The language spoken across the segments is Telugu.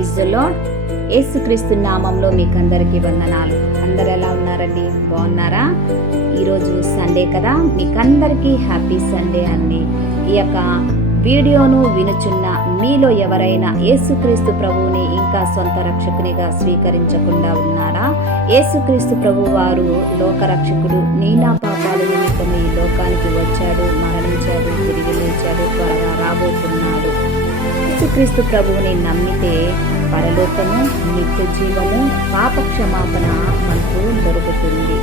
ప్రైజ్లో యేసుక్రీస్తు నామంలో మీకు అందరికీ వందనాలు. అందరు ఎలా ఉన్నారండి? బాగున్నారా? ఈరోజు సండే కదా. మీకందరికీ హ్యాపీ సండే అండి. ఈ యొక్క వీడియోను వినుచున్న మీలో ఎవరైనా యేసుక్రీస్తు ప్రభువుని ఇంకా సొంత రక్షకునిగా స్వీకరించకుండా ఉన్నారా? యేసుక్రీస్తు ప్రభు వారు లోకరక్షకుడు నీనా పాపాలు నిమిత్తం ఈ లోకానికి వచ్చాడు మరణించాడు తిరిగి లేచాడు త్వరగా రాబోతున్నాడు. యేసుక్రీస్తు ప్రభువుని నమ్మితే పరలోకము నిత్య జీవము పాప క్షమాపణ మనకు దొరుకుతుంది.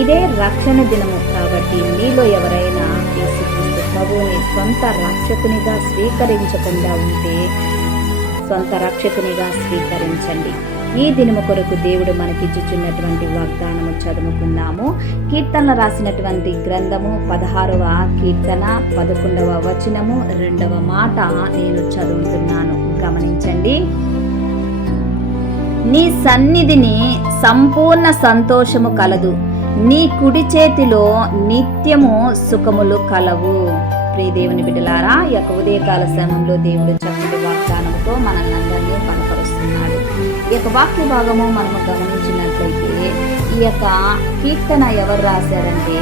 ఇదే రక్షణ దినము కాబట్టి మీలో ఎవరైనా యేసుక్రీస్తు ప్రభువుని సొంత రక్షకునిగా స్వీకరించకుండా ఉంటే సొంత రక్షకునిగా స్వీకరించండి. ఈ దినము కొరకు దేవుడు మనకిచ్చుచున్నటువంటి వాగ్దానము చదువుకున్నాము. కీర్తనలు రాసినటువంటి గ్రంథము పదహారవ కీర్తన పదకొండవ వచనము రెండవ మాట నేను చదువుతున్నాను. గమనించండి. నీ సన్నిధిని సంపూర్ణ సంతోషము కలదు. నీ కుడి చేతిలో నిత్యము సుఖములు కలవు. ప్రియ దేవుని బిడ్డలారా యొక్క ఉదయకాల సమయంలో దేవుడు చక్కటి వాగ్దానంతో మనల్ని ఈ యొక్క వాక్య భాగము మనము గమనించినట్లయితే ఈ యొక్క కీర్తన ఎవరు రాశారంటే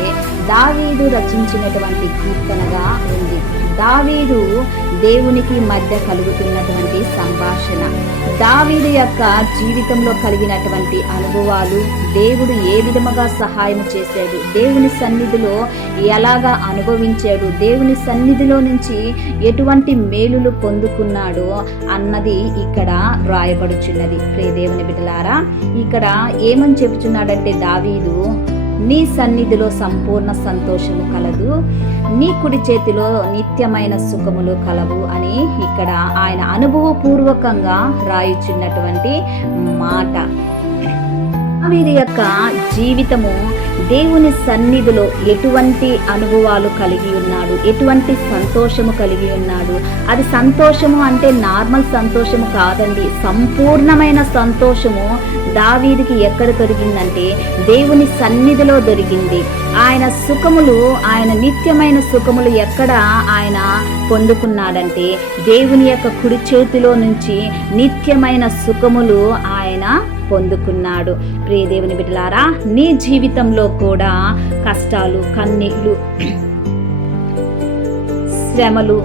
దావీదు రచించినటువంటి కీర్తనగా ఉంది. దావీదు దేవునికి మధ్య కలుగుతున్నటువంటి సంభాషణ. దావీదు యొక్క జీవితంలో కలిగినటువంటి అనుభవాలు దేవుడు ఏ విధముగా సహాయం చేశాడు దేవుని సన్నిధిలో ఎలాగా అనుభవించాడు దేవుని సన్నిధిలో నుంచి ఎటువంటి మేలులు పొందుకున్నాడో అన్నది ఇక్కడ రాయబడుచున్నది. ప్రియ దేవుని బిడ్డలారా ఇక్కడ ఏమని చెబుతున్నాడంటే దావీదు నీ సన్నిధిలో సంపూర్ణ సంతోషము కలదు నీ కుడి చేతిలో నిత్యమైన సుఖములు కలవు అని ఇక్కడ ఆయన అనుభవపూర్వకంగా రాయిచున్నటువంటి మాట. వీరి యొక్క జీవితము దేవుని సన్నిధిలో ఎటువంటి అనుభవాలు కలిగి ఉన్నాడు? ఎటువంటి సంతోషము కలిగి ఉన్నాడు? అది సంతోషము అంటే నార్మల్ సంతోషము కాదండి. సంపూర్ణమైన సంతోషము దావీదికి ఎక్కడ దొరికిందంటే దేవుని సన్నిధిలో దొరికింది. ఆయన సుఖములు ఆయన నిత్యమైన సుఖములు ఎక్కడ ఆయన పొందుకున్నాడంటే దేవుని యొక్క కుడి చేతిలో నుంచి నిత్యమైన సుఖములు ఆయన పొందుకున్నాడు. ప్రియదేవుని బిడ్డలారా నీ జీవితంలో కూడా కష్టాలు కన్నీళ్ళు శ్రమలు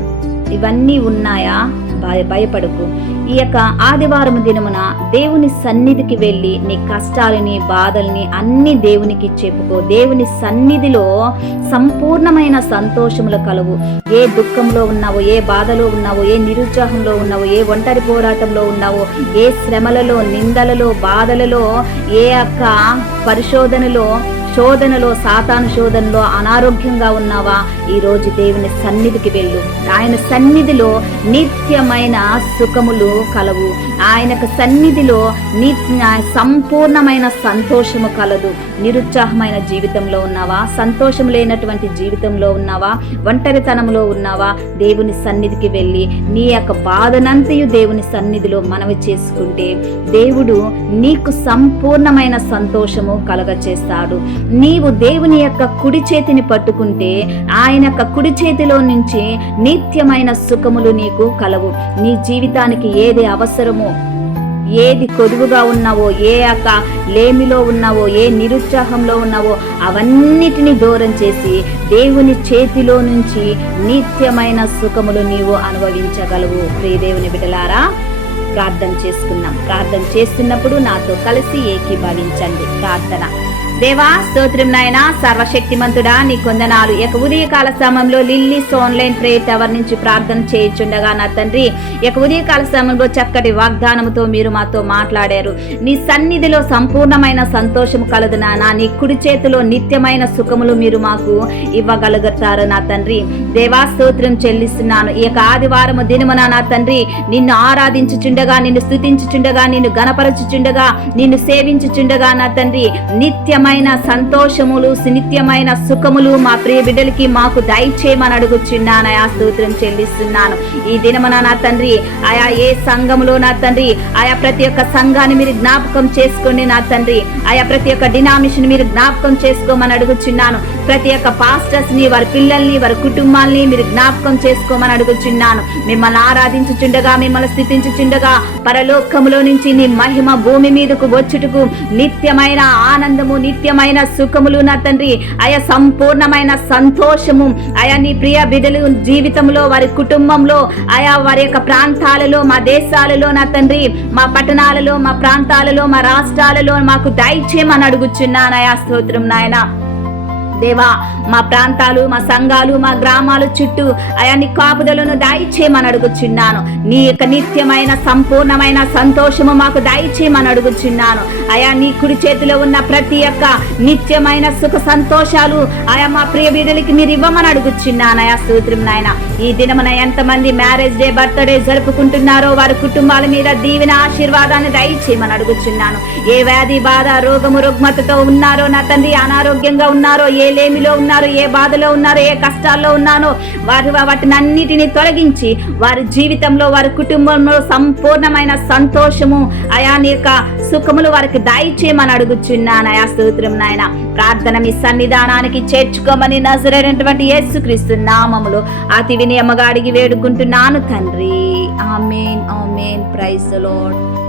ఇవన్నీ ఉన్నాయా? భయపడకు. ఈ యొక్క ఆదివారం దినమున దేవుని సన్నిధికి వెళ్ళి నీ కష్టాలని బాధల్ని అన్ని దేవునికి చెప్పుకో. దేవుని సన్నిధిలో సంపూర్ణమైన సంతోషములు కలవు ఏ దుఃఖంలో ఉన్నావో ఏ బాధలో ఉన్నావో ఏ నిరుత్సాహంలో ఉన్నావో ఏ ఒంటరి పోరాటంలో ఉన్నావో ఏ శ్రమలలో నిందలలో బాధలలో ఏ యొక్క పరిశోధనలో శోధనలో సాతాను శోధనలో అనారోగ్యంగా ఉన్నావా? ఈరోజు దేవుని సన్నిధికి వెళ్ళు. ఆయన సన్నిధిలో నిత్యమైన సుఖములు కలవు. ఆయనకు సన్నిధిలో ని సంపూర్ణమైన సంతోషము కలదు. నిరుత్సాహమైన జీవితంలో ఉన్నావా? సంతోషం లేనటువంటి జీవితంలో ఉన్నావా? ఒంటరితనంలో ఉన్నావా? దేవుని సన్నిధికి వెళ్ళి నీ యొక్క బాధనంతయు దేవుని సన్నిధిలో మనవి చేసుకుంటే దేవుడు నీకు సంపూర్ణమైన సంతోషము కలగ చేస్తాడు నీవు దేవుని యొక్క కుడి చేతిని పట్టుకుంటే ఆయన యొక్క కుడి చేతిలో నుంచి నిత్యమైన సుఖములు నీకు కలవు. నీ జీవితానికి ఏది అవసరమో ఏది కొదువుగా ఉన్నావో ఏ యొక్క లేమిలో ఉన్నావో ఏ నిరుత్సాహంలో ఉన్నావో అవన్నిటిని దూరం చేసి దేవుని చేతిలో నుంచి నిత్యమైన సుఖములు నీవు అనుభవించగలవు. ప్రియదేవుని బిడ్డలారా ప్రార్థన చేసుకున్నాం ప్రార్థన చేస్తున్నప్పుడు నాతో కలిసి ఏకీభవించండి. ప్రార్థన. దేవా స్తోత్రం నాయన సర్వశక్తిమంతుడా నీ కొందనాలు. యొక్క ఉదయకాల సమయంలో లిల్లీ ఆన్లైన్ ప్రేయర్ టవర్ నుంచి ప్రార్థన చేయించుండగా నా తండ్రి యొక్క ఉదయకాల సమయంలో చక్కటి వాగ్దానంతో మీరు మాతో మాట్లాడారు. నీ సన్నిధిలో సంపూర్ణమైన సంతోషం కలదు నాన్న నీ కుడి చేతిలో నిత్యమైన సుఖములు మీరు మాకు ఇవ్వగలుగుతారు నా తండ్రి. దేవా స్తోత్రం చెల్లిస్తున్నాను. ఈ యొక్క ఆదివారము దినమున నా తండ్రి నిన్ను ఆరాధించుచుండగా నిన్ను స్థుతించుచుండగా నిన్ను గణపరచుచుండగా నిన్ను సేవించుచుండగా నా తండ్రి నిత్యమైన సంతోషములు నిత్యమైన సుఖములు మా ప్రియ బిడ్డలకి మాకు దయచేయమని అడుగుచున్నానయా ఆ స్తోత్రం చెల్లిస్తున్నాను. ఈ దినమున నా తండ్రి ఆయా ఏ సంఘములో నా తండ్రి ఆయా ప్రతి ఒక్క సంఘాన్ని మీరు జ్ఞాపకం చేసుకోండి నా తండ్రి ఆయా ప్రతి ఒక్క డినామిషన్ మీరు జ్ఞాపకం చేసుకోమని అడుగుచున్నాను. ప్రతి ఒక్క పాస్టర్స్ని వారి పిల్లల్ని వారి కుటుంబాల్ని మీరు జ్ఞాపకం చేసుకోమని అడుగుచున్నాను. మిమ్మల్ని ఆరాధించుచుండగా మిమ్మల్ని స్థితించుచుండగా పరలోకములో నుంచి నీ మహిమ భూమి మీదకు వచ్చుటకు నిత్యమైన ఆనందము నిత్యమైన సుఖములు నా తండ్రి. ఆయా సంపూర్ణమైన సంతోషము ఆయా నీ ప్రియ బిడ్డలు జీవితంలో వారి కుటుంబంలో ఆయా వారి యొక్క ప్రాంతాలలో మా దేశాలలో నా తండ్రి. మా పట్టణాలలో మా ప్రాంతాలలో మా రాష్ట్రాలలో మాకు దయచేయమని అడుగుచున్నాను. ఆయా స్తోత్రం నాయన. దేవా మా ప్రాంతాలు మా సంఘాలు మా గ్రామాలు చుట్టూ ఆయా నీ కాపుదలను దయచేయమని అడుగుచున్నాను. నీ యొక్క నిత్యమైన సంపూర్ణమైన సంతోషము మాకు దయచేయమని అడుగుచున్నాను. ఆయా నీ కుడి చేతిలో ఉన్న ప్రతి ఒక్క నిత్యమైన సుఖ సంతోషాలు ఆయా మా ప్రియ బిడ్డలకి మీరు ఇవ్వమని అడుగుచున్నాను. అయా సూత్రం నాయన ఈ దినమున ఎంతమంది మ్యారేజ్ డే బర్త్డే జరుపుకుంటున్నారో వారి కుటుంబాల మీద దీవెన ఆశీర్వాదాన్ని దయచేయమని అడుగుచున్నాను. ఏ వ్యాధి బాధ రోగము రుగ్మతతో ఉన్నారో నా తండ్రి అనారోగ్యంగా ఉన్నారో ఏ లేమిలో ఉన్నారో ఏ బాధలో ఉన్నారో ఏ కష్టాల్లో ఉన్నానో వారి వాటిని అన్నిటిని తొలగించి వారి జీవితంలో వారి కుటుంబంలో సంపూర్ణమైన సంతోషము ఆయా నీ యొక్క సుఖములు వారికి దయచేయమని అడుగుచున్నాను. ఆయా స్తోత్రం నాయన. ప్రార్థన మీ సన్నిధానానికి చేర్చుకోమని నజరైనటువంటి యేసుక్రీస్తు నామములు అతి వినియమగా అడిగి వేడుకుంటున్నాను తండ్రి. Amen amen. Praise lord.